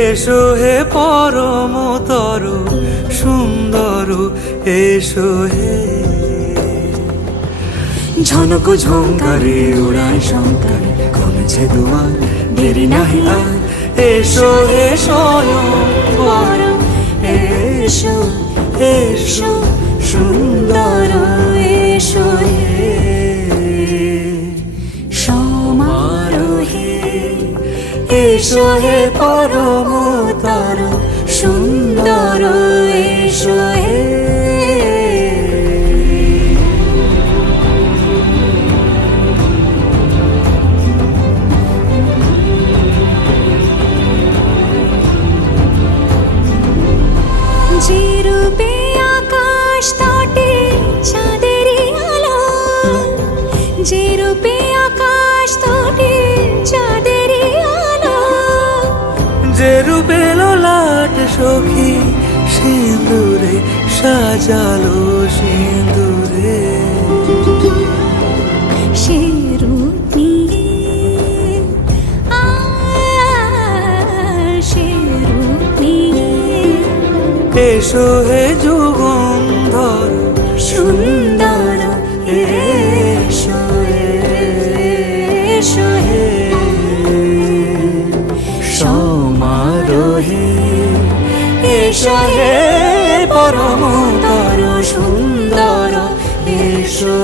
এসো হে পরমতর সুন্দর এসো হে। ঝনক ঝঙ্কারে উড়ায় শঙ্কারে কমেছে দুয়ার দেরি নাহি আর। এসো হে স্বয়ংবর এসো এসো সুন্দর এসো হে। সমারোহে এসো হে পরমতর সুন্দর এসো হে। যে রূপে আকাশ তটে চাঁদেরই আলো, যে রূপে আকাশ তটে চাঁদেরই আলো, যে রূপে ললাট সখী সিঁদুরে সাজালো সিঁদুরে। সে রূপ নিয়ে সে রূপ নিয়ে এসো হে যুগন্ধর সুন্দর এসো এসো হে। সমারোহে এসো হে পরমতর সুন্দর এসো।